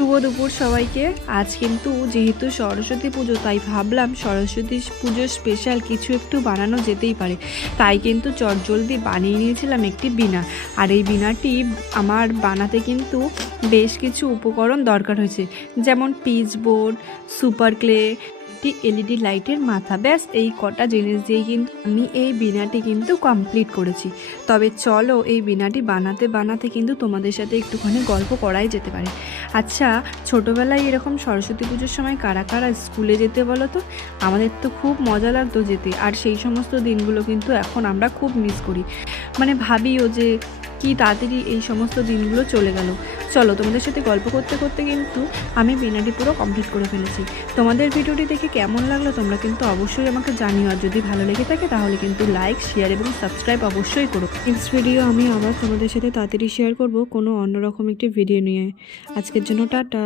শুভ দুপুর সবাইকে। আজ কিন্তু যেহেতু সরস্বতী পুজো, তাই ভাবলাম সরস্বতী পুজোর স্পেশাল কিছু একটু বানানো যেতেই পারে। তাই কিন্তু চটজলদি বানিয়ে নিয়েছিলাম একটি বীণা। আর এই বীণাটি আমার বানাতে কিন্তু বেশ কিছু উপকরণ দরকার হয়েছে, যেমন পিচ বোর্ড, সুপার ক্লে, একটি এলইডি লাইটের মাথা। ব্যাস এই কটা জিনিস দিয়ে কিন্তু আমি এই বীণাটি কিন্তু কমপ্লিট করেছি। তবে চলো এই বীণাটি বানাতে বানাতে কিন্তু তোমাদের সাথে একটুখানি গল্প করাই যেতে পারে। আচ্ছা, ছোটোবেলায় এরকম সরস্বতী পুজোর সময় কারা কারা স্কুলে যেতে বলো তো? আমাদের তো খুব মজা লাগতো যেতে, আর সেই সমস্ত দিনগুলো কিন্তু এখন আমরা খুব মিস করি। মানে ভাবিও যে কি তাড়াতাড়ি এই সমস্ত দিনগুলো চলে গেল। চলো, তোমাদের সাথে গল্প করতে করতে কিন্তু আমি বীণাটি পুরো কমপ্লিট করে ফেলেছি। তোমাদের ভিডিওটি দেখে কেমন লাগলো তোমরা কিন্তু অবশ্যই আমাকে জানিও। আর যদি ভালো লেগে থাকে তাহলে কিন্তু লাইক, শেয়ার এবং সাবস্ক্রাইব অবশ্যই করো। নেক্সট ভিডিও আমি আবার তোমাদের সাথে তাড়াতাড়ি শেয়ার করব কোনো অন্যরকম একটি ভিডিও নিয়ে। আজকের জন্য টাটা।